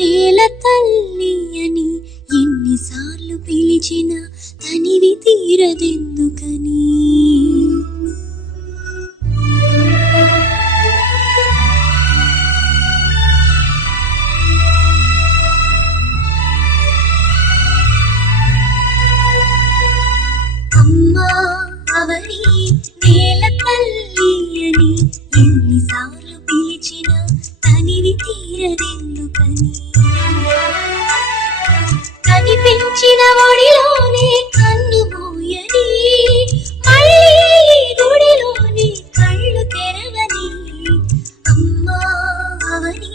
నేల తల్లి అని ఎన్నిసార్లు పిలిచినా తనివి తీరదెందుకని. అమ్మా అవని నేల తల్లి అని ఎన్నిసార్లు పిలిచినా తనివి తీరదెందుకని. కనిపించిన ఒడిలోనే కన్ను మూయని, మళ్ళీ గుడిలోనే కళ్ళు తెరవని. అమ్మా అవని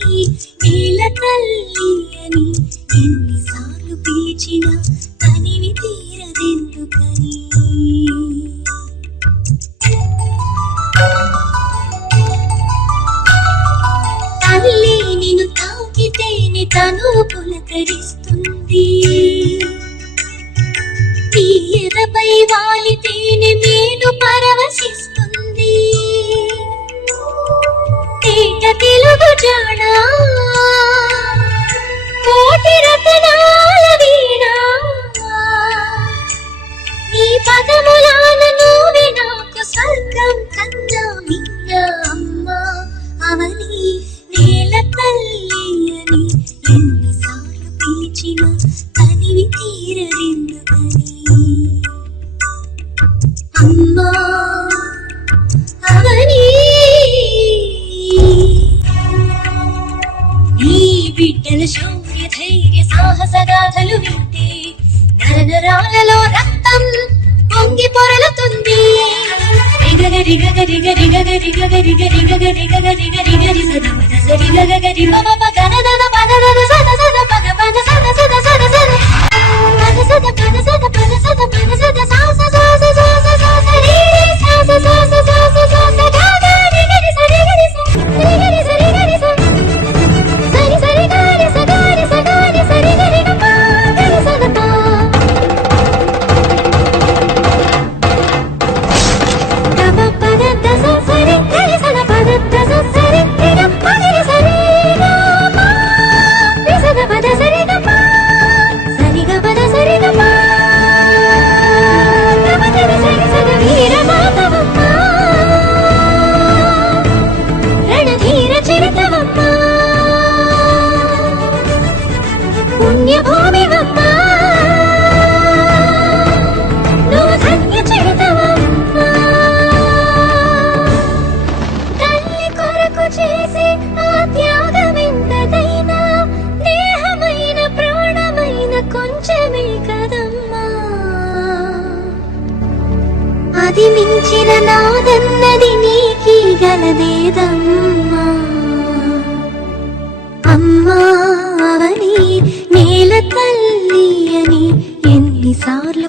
నేల తల్లి అని ఎన్నిసార్లు పిలిచినా తనివి తీరదెందుకని. తల్లి నిన్ను తాకితేనే తను పులకరిస్తుంది, తీయదపై వాలితేనే మేలు పరవశిస్తుంది. తేట తెలుగు జాడా కోటి రతనాల వీణా, నీ పదములాన నువ్వే నాకు స్వర్గం కన్నా మిన్న. అమ్మా అవని నేల తల్లి అని ఎన్నిసార్లు పిలిచినా తనివి తీరదెందుకని. అమ్మా అవని నీ బిడ్డల శౌర్య ధైర్య సాహస గాథలు వింటే నరనరాలలో రక్తం పొంగి పొరలుతుంది. రిగగరి గగరి గరి గగరి గగరి గరి గగరి గగరి గరి గరి సద పద సరి గగరి బబ పగ నద పద నద సద సద పగ పద సద సద సద సద పద సద పద సద పద సద పద సద సా సా సా సా సా సా సరి సా సా సా సా సా సా సా గగరి గరి సరి గరి సరి గరి సరి గరి సరి సరి గరి సగరి సగరి సరి గరి గ గరి సద ప పుణ్యభూమివమ్మా నువ్వు ధన్య చరితవమ్మా. తల్లి కొరకు చేసే ఆ త్యాగమెంతదైనా దేహమైన ప్రాణమైన కొంచెమే కదమ్మా. అది మించిన నాదన్నది నీకీ గలదేదమ్మా. అమ్మా అవని నేల తల్లి అని ఎన్నిసార్లు